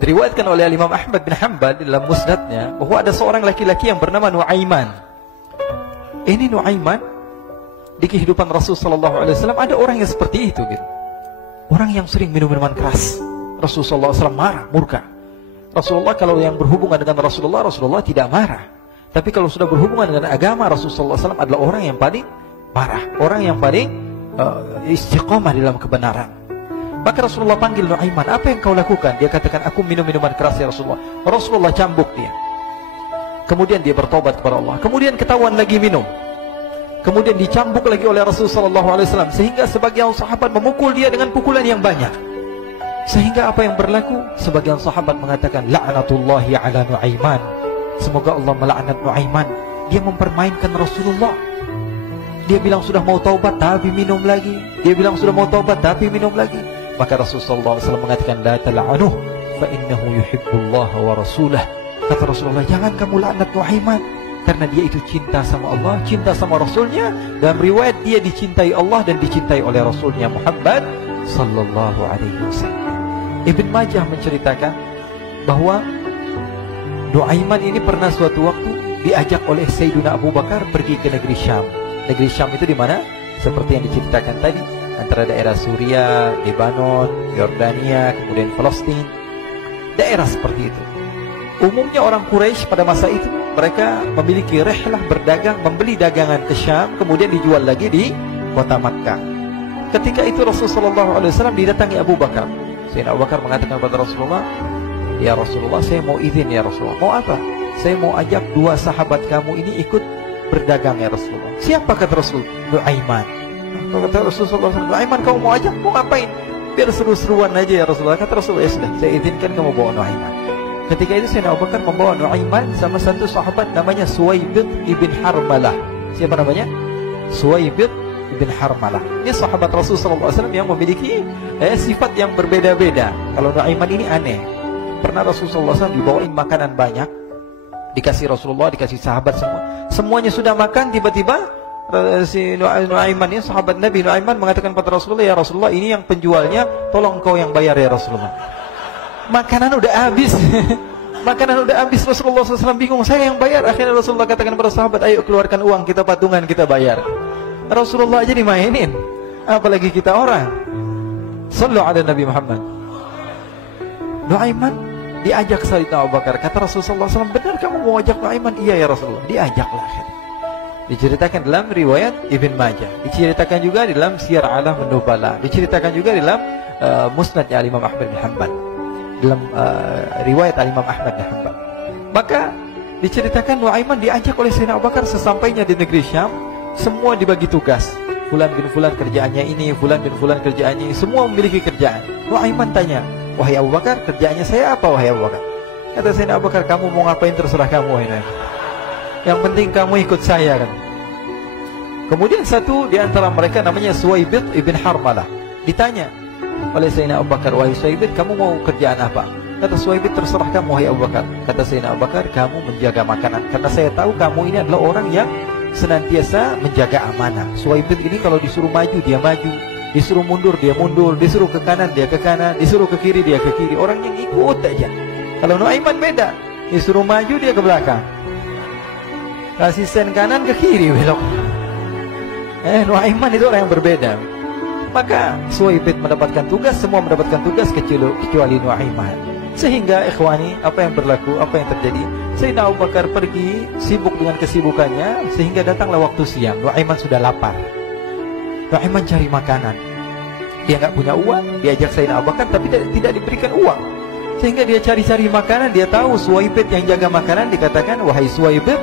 Diriwayatkan oleh Imam Ahmad bin Hanbal dalam musnadnya bahwa ada seorang laki-laki yang bernama Nuaiman. Ini Nuaiman di kehidupan Rasul sallallahu alaihi wasallam ada orang yang seperti itu gitu. Orang yang sering minum minuman keras. Rasul sallallahu alaihi wasallam marah, murka. Rasulullah kalau yang berhubungan dengan Rasulullah tidak marah. Tapi kalau sudah berhubungan dengan agama, Rasul sallallahu alaihi wasallam adalah orang yang paling marah, orang yang paling istiqomah dalam kebenaran. Maka Rasulullah panggil Nuaiman, apa yang kau lakukan? Dia katakan, aku minum minuman keras ya Rasulullah. Rasulullah cambuk dia. Kemudian dia bertobat kepada Allah. Kemudian ketahuan lagi minum. Kemudian dicambuk lagi oleh Rasulullah SAW. Sehingga sebagian sahabat memukul dia dengan pukulan yang banyak. Sehingga apa yang berlaku? Sebagian sahabat mengatakan, la'natullahi ala Nuaiman. Semoga Allah melaknat Nuaiman. Dia mempermainkan Rasulullah. Dia bilang sudah mau taubat tapi minum lagi. Dia bilang sudah mau taubat tapi minum lagi. Maka Rasulullah SAW mengatakan, la tal'anuh fa innahu yuhibbullah wa rasulah. Kata Rasulullah, jangan kamu laknat Nuaiman, karena dia itu cinta sama Allah, cinta sama Rasulnya. Dalam riwayat dia dicintai Allah dan dicintai oleh Rasulnya Muhammad sallallahu alaihi wasallam. Ibn Majah menceritakan bahwa Nuaiman ini pernah suatu waktu diajak oleh Sayyidina Abu Bakar pergi ke negeri Syam. Negeri Syam itu di mana? Seperti yang diceritakan tadi, antara daerah Suriah, Lebanon, Yordania, kemudian Palestina. Daerah seperti itu. Umumnya orang Quraisy pada masa itu, mereka memiliki rihlah berdagang, membeli dagangan ke Syam, kemudian dijual lagi di kota Makkah. Ketika itu Rasulullah SAW didatangi Abu Bakar. Sayyidina Abu Bakar mengatakan kepada Rasulullah, ya Rasulullah, saya mau izin ya Rasulullah. Mau apa? Saya mau ajak dua sahabat kamu ini ikut berdagang ya Rasulullah. Siapa kata Rasul? Nuaiman. Kata Rasulullah, Nuaiman kamu mau ajak? Mau ngapain? Biar seru-seruan aja ya Rasulullah. Kata Rasulullah, ya sudah, saya izinkan kamu bawa Nuaiman. Ketika itu Sayyidina Abu Bakar membawa Nuaiman sama satu sahabat namanya Suwaibid ibn Harmalah. Siapa namanya? Suwaibid ibn Harmalah. Ini sahabat Rasulullah SAW yang memiliki sifat yang berbeda-beda. Kalau Nuaiman ini aneh. Pernah Rasulullah SAW dibawain makanan banyak, dikasih Rasulullah, dikasih sahabat semua. Semuanya sudah makan, tiba-tiba si Nuaiman ini, sahabat Nabi Nuaiman mengatakan kepada Rasulullah, ya Rasulullah, ini yang penjualnya, tolong kau yang bayar ya Rasulullah. Makanan udah habis. Makanan udah habis. Rasulullah SAW bingung, saya yang bayar. Akhirnya Rasulullah katakan kepada sahabat, ayo keluarkan uang, kita patungan, kita bayar. Rasulullah aja dimainin, apalagi kita orang. Sallu ala Nabi Muhammad. Nuaiman diajak Sayyidina Abu Bakar. Kata Rasulullah SAW, benar kamu mau ajak Nuaiman? Iya ya Rasulullah. Diajaklah. Diceritakan dalam riwayat Ibn Majah, diceritakan juga di dalam Siyar A'lam Nubala, diceritakan juga di dalam Musnadnya Imam Ahmad bin Hanbal, dalam riwayat Imam Ahmad bin Hanbal. Maka diceritakan Nuaiman diajak oleh Sayyidina Abu Bakar. Sesampainya di negeri Syam, semua dibagi tugas. Fulan bin Fulan kerjaannya ini, Fulan bin Fulan kerjaannya ini, semua memiliki kerjaan. Nuaiman tanya, wahai Abu Bakar, kerjaannya saya apa wahai Abu Bakar? Kata Sayyidina Abu Bakar, kamu mau ngapain terserah kamu wahai Nuaiman. Yang penting kamu ikut saya kan. Kemudian satu di antara mereka namanya Suwaibid ibn Harmalah. Ditanya oleh Sayyidina Abu Bakar, wahai Suwaibid, kamu mau kerjaan apa? Kata Suwaibid, terserah kamu wahai Abu Bakar. Kata Sayyidina Abu Bakar, kamu menjaga makanan, karena saya tahu kamu ini adalah orang yang senantiasa menjaga amanah. Suwaibid ini kalau disuruh maju dia maju, disuruh mundur dia mundur, disuruh ke kanan dia ke kanan, disuruh ke kiri dia ke kiri. Orang yang ikut aja. Kalau Nuaiman beda, disuruh maju dia ke belakang, asisten kanan ke kiri belok. Nuaiman itu orang yang berbeda. Maka Suwaibid mendapatkan tugas, semua mendapatkan tugas kecuali Nuaiman. Sehingga ikhwani, apa yang berlaku, apa yang terjadi? Sayyidina Abu Bakar pergi sibuk dengan kesibukannya, sehingga datanglah waktu siang. Nuaiman sudah lapar. Nuaiman cari makanan. Dia nggak punya uang, diajak Sayyidina Abu Bakar tapi tidak diberikan uang. Sehingga dia cari-cari makanan. Dia tahu Suwaibid yang jaga makanan. Dikatakan, wahai Suwaibid,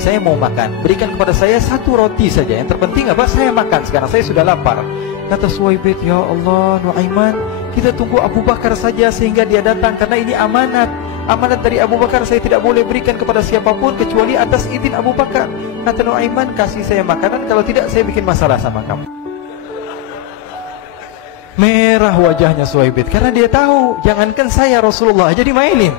saya mau makan, berikan kepada saya satu roti saja. Yang terpenting apa? Saya makan sekarang, saya sudah lapar. Kata Suwaibid, ya Allah Nuaiman, kita tunggu Abu Bakar saja sehingga dia datang, karena ini amanat. Amanat dari Abu Bakar, saya tidak boleh berikan kepada siapapun kecuali atas izin Abu Bakar. Kata Nuaiman, kasih saya makanan, kalau tidak saya bikin masalah sama kamu. Merah wajahnya Suwaibid, karena dia tahu, jangankan saya, Rasulullah aja dimainin.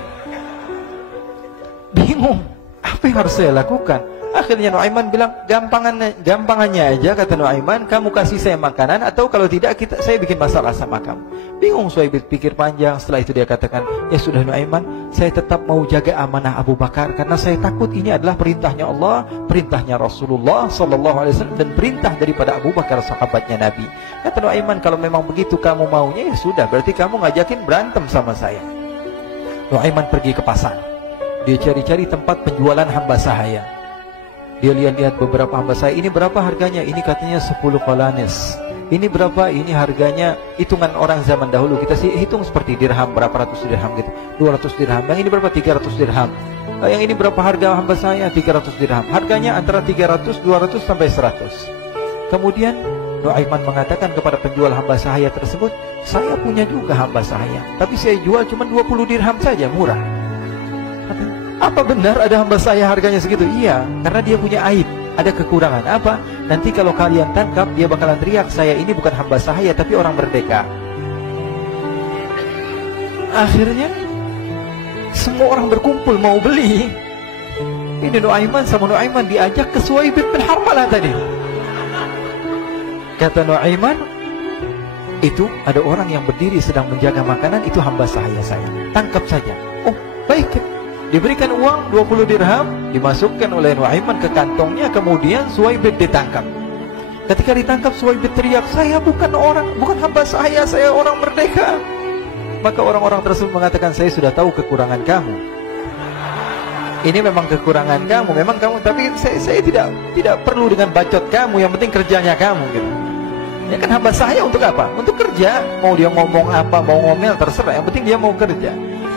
Bingung, apa yang harus saya lakukan? Akhirnya Akhirnya Nuaiman bilang, gampangannya aja, kata Nuaiman, kamu kasih saya makanan, atau kalau tidak saya bikin masalah sama kamu. Bingung Suhaib pikir panjang. Setelah itu dia katakan, ya sudah Nuaiman, saya tetap mau jaga amanah Abu Bakar, karena saya takut ini adalah perintahnya Allah, perintahnya Rasulullah SAW, dan perintah daripada Abu Bakar, sahabatnya Nabi. Kata Nuaiman, kalau memang begitu kamu maunya, ya sudah, berarti kamu ngajakin berantem sama saya. Nuaiman pergi ke pasar. Dia cari-cari tempat penjualan hamba sahaya. Dia lihat-lihat beberapa hamba sahaya. Ini berapa harganya? Ini katanya 10 qalanis. Ini berapa? Ini harganya, hitungan orang zaman dahulu. Kita sih hitung seperti dirham, berapa ratus dirham gitu. 200 dirham. Yang ini berapa? 300 dirham. Yang ini berapa harga hamba sahaya? 300 dirham. Harganya antara 300, 200 sampai 100. Kemudian Nuaiman mengatakan kepada penjual hamba sahaya tersebut, saya punya juga hamba sahaya, tapi saya jual cuma 20 dirham saja, murah. Apa benar ada hamba saya harganya segitu? Iya, karena dia punya aib, ada kekurangan. Apa? Nanti kalau kalian tangkap, dia bakalan teriak, saya ini bukan hamba sahaya, tapi orang merdeka. Akhirnya semua orang berkumpul mau beli. Ini Nuaiman sama Nuaiman diajak ke Suhaib bin Harmalah tadi. Kata Nuaiman, itu ada orang yang berdiri sedang menjaga makanan, itu hamba sahaya saya, tangkap saja. Oh, baik. Diberikan uang 20 dirham, dimasukkan oleh Nuaiman ke kantongnya, kemudian Suhaib ditangkap. Ketika ditangkap, Suhaib teriak, saya bukan hamba saya orang merdeka. Maka orang-orang tersebut mengatakan, saya sudah tahu kekurangan kamu. Ini memang kekurangan kamu, memang kamu, tapi saya tidak perlu dengan bacot kamu, yang penting kerjanya kamu gitu. Ya kan hamba saya untuk apa? Untuk kerja. Mau dia ngomong apa, mau ngomel, terserah, yang penting dia mau kerja.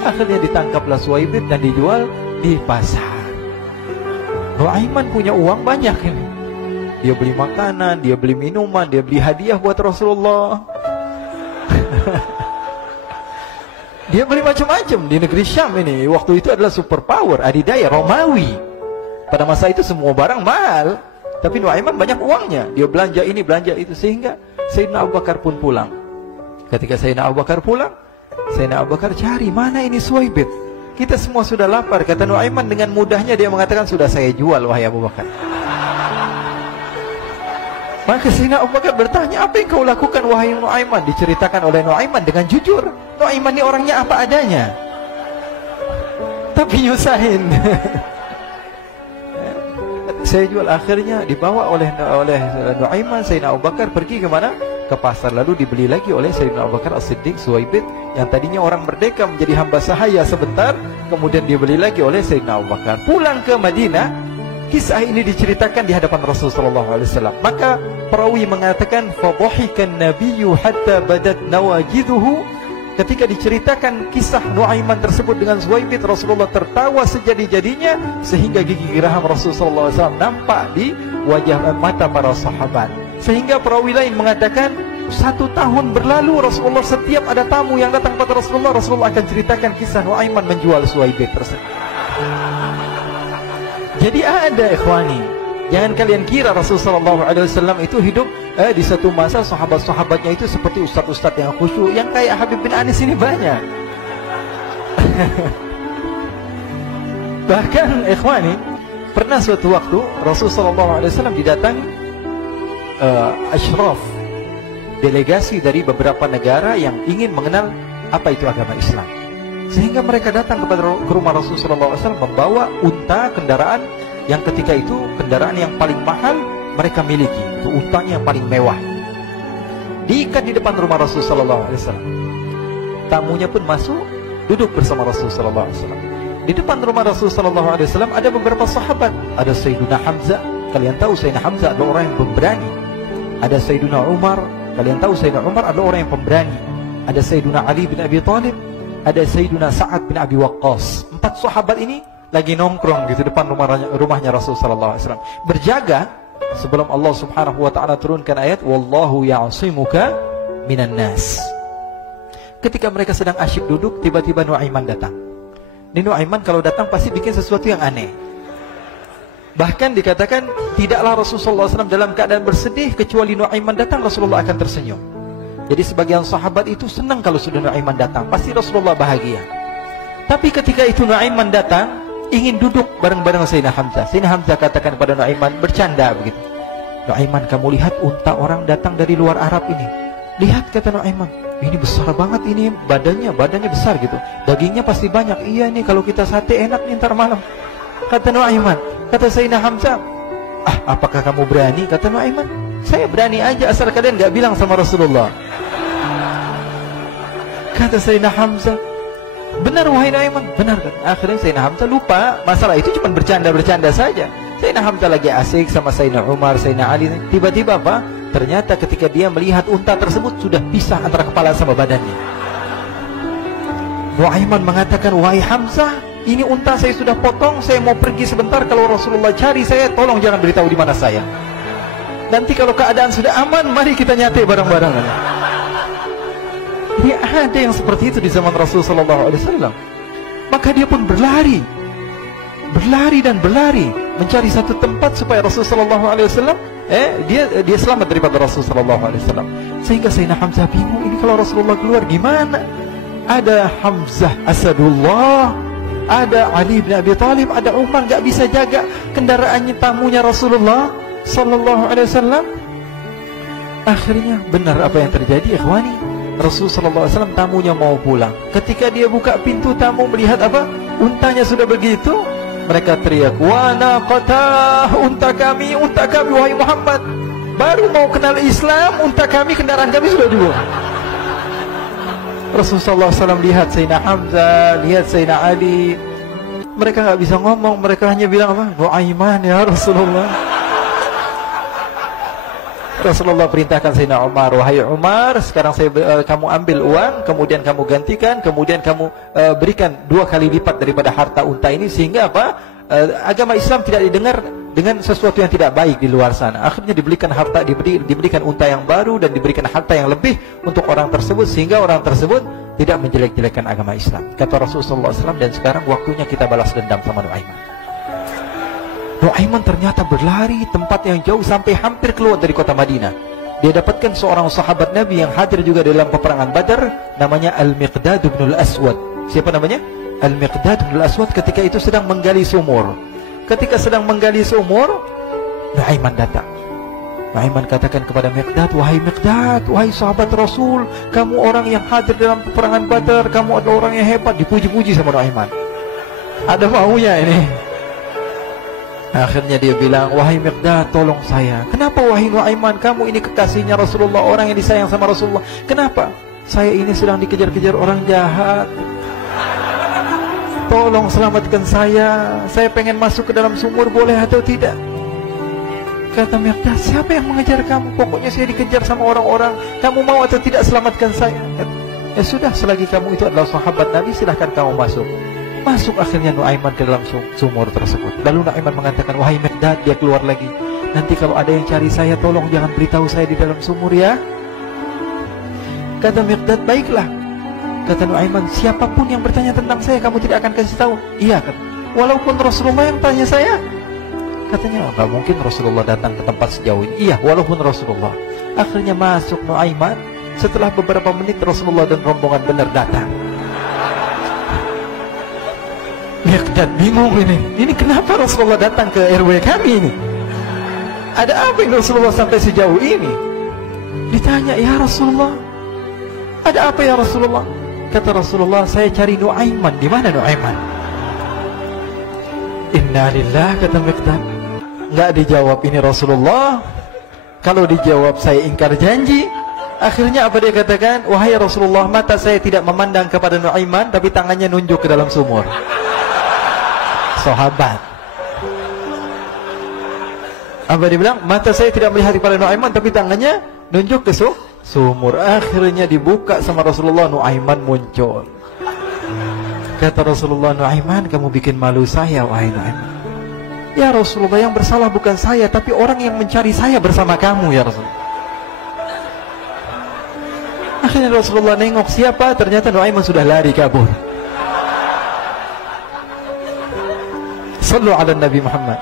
Akhirnya ditangkaplah Suhaib dan dijual di pasar. Nuaiman punya uang banyak ini. Dia beli makanan, dia beli minuman, dia beli hadiah buat Rasulullah. Dia beli macam-macam di negeri Syam ini. Waktu itu adalah superpower, adidaya Romawi. Pada masa itu semua barang mahal, tapi Nuaiman banyak uangnya. Dia belanja ini, belanja itu, sehingga Sayyidina Abu Bakar pun pulang. Ketika Sayyidina Abu Bakar pulang, Sayyidina Abu Bakar cari, mana ini Suhaib? Kita semua sudah lapar. Kata Nuaiman dengan mudahnya dia mengatakan, sudah saya jual wahai Abu Bakar. Maka Sayyidina Abu Bakar bertanya, apa yang kau lakukan wahai Nuaiman? Diceritakan oleh Nuaiman dengan jujur. Nuaiman ini orangnya apa adanya, tapi nyusahin. Saya jual. Akhirnya dibawa oleh Nuaiman, Sayyidina Abu Bakar pergi ke mana? Ke pasar. Lalu dibeli lagi oleh Sayyidina Abu Bakar As-Siddiq, Suhaib yang tadinya orang merdeka menjadi hamba sahaya sebentar, kemudian dibeli lagi oleh Sayyidina Abu Bakar. Pulang ke Madinah, kisah ini diceritakan di hadapan Rasulullah SAW. Maka perawi mengatakan, fadhahikan nabiyyu hatta badat nawajiduhu. Ketika diceritakan kisah Nuaiman tersebut dengan Suhaib, Rasulullah tertawa sejadi-jadinya, sehingga gigi geraham Rasulullah SAW nampak di wajah mata para sahabat. Sehingga perawi lain mengatakan, 1 tahun berlalu Rasulullah, setiap ada tamu yang datang kepada Rasulullah akan ceritakan kisah Nuaiman menjual Suhaib tersebut. Jadi ada ikhwani, jangan kalian kira Rasulullah SAW itu hidup di satu masa sahabat-sahabatnya itu seperti ustadz-ustadz yang khusyuk, yang kayak Habib bin Anis ini banyak. Bahkan ikhwani, pernah suatu waktu Rasulullah SAW didatangi ashraf, delegasi dari beberapa negara yang ingin mengenal apa itu agama Islam. Sehingga mereka datang ke rumah Rasulullah SAW membawa unta, kendaraan yang ketika itu kendaraan yang paling mahal mereka miliki, itu untanya yang paling mewah. Diikat di depan rumah Rasulullah SAW. Tamunya pun masuk, duduk bersama Rasulullah SAW. Di depan rumah Rasulullah SAW ada beberapa sahabat. Ada Sayyidina Hamzah. Kalian tahu Sayyidina Hamzah adalah orang yang pemberani. Ada Sayyidina Umar. Kalian tahu Sayyidina Umar adalah orang yang pemberani. Ada Sayyidina Ali bin Abi Thalib. Ada Sayyidina Sa'ad bin Abi Waqqas. 4 sahabat ini lagi nongkrong gitu depan rumahnya Rasulullah SAW, berjaga sebelum Allah Subhanahu wa taala turunkan ayat wallahu ya'simuka minan nas. Ketika mereka sedang asyik duduk, tiba-tiba Nuaiman datang. Ini Nuaiman kalau datang pasti bikin sesuatu yang aneh. Bahkan dikatakan tidaklah Rasulullah SAW dalam keadaan bersedih, kecuali Nuaiman datang Rasulullah akan tersenyum. Jadi sebagian sahabat itu senang kalau sudah Nuaiman datang, pasti Rasulullah bahagia. Tapi ketika itu Nuaiman datang, ingin duduk bareng-bareng Sayyidina Hamzah. Sayyidina Hamzah katakan kepada Nu'aiman, bercanda begitu. Nu'aiman, kamu lihat unta orang datang dari luar Arab ini. Lihat, kata Nu'aiman, ini besar banget, ini badannya besar gitu. Dagingnya pasti banyak. Iya nih, kalau kita sate enak nih ntar malam. Kata Nu'aiman. Kata Sayyidina Hamzah, apakah kamu berani? Kata Nu'aiman, saya berani aja asal kalian gak bilang sama Rasulullah. Kata Sayyidina Hamzah, benar wahai Nu'aiman, benar kan? Akhirnya Sayyidina Hamzah lupa masalah itu, cuma bercanda-bercanda saja. Sayyidina Hamzah lagi asik sama Sayyidina Umar, Sayyidina Ali. Tiba-tiba apa? Ternyata ketika dia melihat unta tersebut sudah pisah antara kepala sama badannya. Nu'aiman mengatakan, wahai Hamzah, ini unta saya sudah potong, saya mau pergi sebentar. Kalau Rasulullah cari saya, tolong jangan beritahu di mana saya. Nanti kalau keadaan sudah aman, mari kita nyate bareng-bareng. Jadi ada yang seperti itu di zaman Rasulullah SAW. Maka dia pun berlari dan berlari mencari satu tempat supaya Rasulullah SAW dia selamat daripada Rasulullah SAW. Sehingga Sayyidina Hamzah bingung, ini kalau Rasulullah keluar gimana? Ada Hamzah Asadullah, ada Ali bin Abi Thalib, ada Umar, gak bisa jaga kendaraannya, tamunya Rasulullah SAW. Akhirnya benar apa yang terjadi, ikhwani. Rasulullah SAW tamunya mau pulang. Ketika dia buka pintu, tamu melihat apa? Untanya sudah begitu. Mereka teriak, wa naqatah, unta kami wahai Muhammad. Baru mau kenal Islam, unta kami, kendaraan kami sudah dibuang. Rasulullah SAW lihat Sayyidina Hamzah, lihat Sayyidina Ali. Mereka nggak bisa ngomong, mereka hanya bilang apa? Nu'aiman ya Rasulullah. Rasulullah perintahkan Sayyidina Umar, wahai Umar, sekarang kamu ambil uang, kemudian kamu gantikan, kemudian kamu berikan 2 kali lipat daripada harta unta ini, sehingga apa? Agama Islam tidak didengar dengan sesuatu yang tidak baik di luar sana. Akhirnya diberikan harta, diberikan unta yang baru dan diberikan harta yang lebih untuk orang tersebut, sehingga orang tersebut tidak menjelek-jelekan agama Islam. Kata Rasulullah SAW, dan sekarang waktunya kita balas dendam sama Nu'aiman. Nu'aiman ternyata berlari tempat yang jauh sampai hampir keluar dari kota Madinah. Dia dapatkan seorang sahabat Nabi yang hadir juga dalam peperangan Badar, namanya Al-Miqdad bin Al-Aswad. Siapa namanya? Al-Miqdad bin Al-Aswad ketika itu sedang menggali sumur. Ketika sedang menggali sumur, Nu'aiman datang. Nu'aiman katakan kepada Miqdad, wahai Miqdad, wahai sahabat Rasul, kamu orang yang hadir dalam peperangan Badar, kamu adalah orang yang hebat. Dipuji-puji sama Nu'aiman. Ada maunya ini. Akhirnya dia bilang, wahai Miqdad, tolong saya. Kenapa wahai Nu'aiman, kamu ini kekasihnya Rasulullah, orang yang disayang sama Rasulullah. Kenapa? Saya ini sedang dikejar-kejar orang jahat. Tolong selamatkan saya. Saya pengen masuk ke dalam sumur, boleh atau tidak? Kata Miqdad, siapa yang mengejar kamu? Pokoknya saya dikejar sama orang-orang. Kamu mau atau tidak selamatkan saya? Ya sudah, selagi kamu itu adalah sahabat Nabi, silahkan kamu masuk. Masuk akhirnya Nu'aiman ke dalam sumur tersebut. Lalu Nu'aiman mengatakan, wahai Miqdad, dia keluar lagi. Nanti kalau ada yang cari saya, tolong jangan beritahu saya di dalam sumur ya. Kata Miqdad, baiklah. Kata Nu'aiman, siapapun yang bertanya tentang saya, kamu tidak akan kasih tahu. Iya, kan? Walaupun Rasulullah yang tanya saya. Katanya, nggak mungkin Rasulullah datang ke tempat sejauh ini. Iya, walaupun Rasulullah. Akhirnya masuk Nu'aiman. Setelah beberapa menit, Rasulullah dan rombongan benar datang. Miqdad bingung ini. Ini kenapa Rasulullah datang ke RW kami ini? Ada apa yang Rasulullah sampai sejauh ini? Ditanya, ya Rasulullah, ada apa ya Rasulullah? Kata Rasulullah, saya cari Nu'aiman. Di mana Nu'aiman? Inna lillah, kata Miqdad. Nggak dijawab ini Rasulullah. Kalau dijawab saya ingkar janji. Akhirnya apa dia katakan? Wahai Rasulullah, mata saya tidak memandang kepada Nu'aiman, tapi tangannya nunjuk ke dalam sumur. Sahabat. Apa dia bilang? Mata saya tidak melihat kepada Nu'aiman, tapi tangannya nunjuk ke sumur. Akhirnya dibuka sama Rasulullah, Nu'aiman muncul. Kata Rasulullah, Nu'aiman, kamu bikin malu saya, wahai Nu'aiman. Ya Rasulullah, yang bersalah bukan saya, tapi orang yang mencari saya bersama kamu, ya Rasulullah. Akhirnya Rasulullah nengok siapa, ternyata Nu'aiman sudah lari kabur. Sallu ala Nabi Muhammad.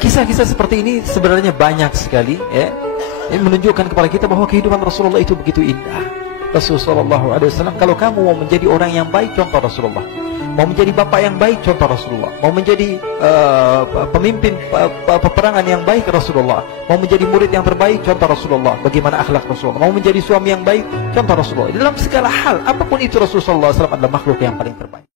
Kisah-kisah seperti ini sebenarnya banyak sekali, ya. Ini menunjukkan kepada kita bahwa kehidupan Rasulullah itu begitu indah. Rasulullah SAW, kalau kamu mau menjadi orang yang baik, contoh Rasulullah. Mau menjadi bapak yang baik, contoh Rasulullah. Mau menjadi pemimpin peperangan yang baik, Rasulullah. Mau menjadi murid yang terbaik, contoh Rasulullah. Bagaimana akhlak Rasulullah. Mau menjadi suami yang baik, contoh Rasulullah. Dalam segala hal, apapun itu Rasulullah SAW adalah makhluk yang paling terbaik.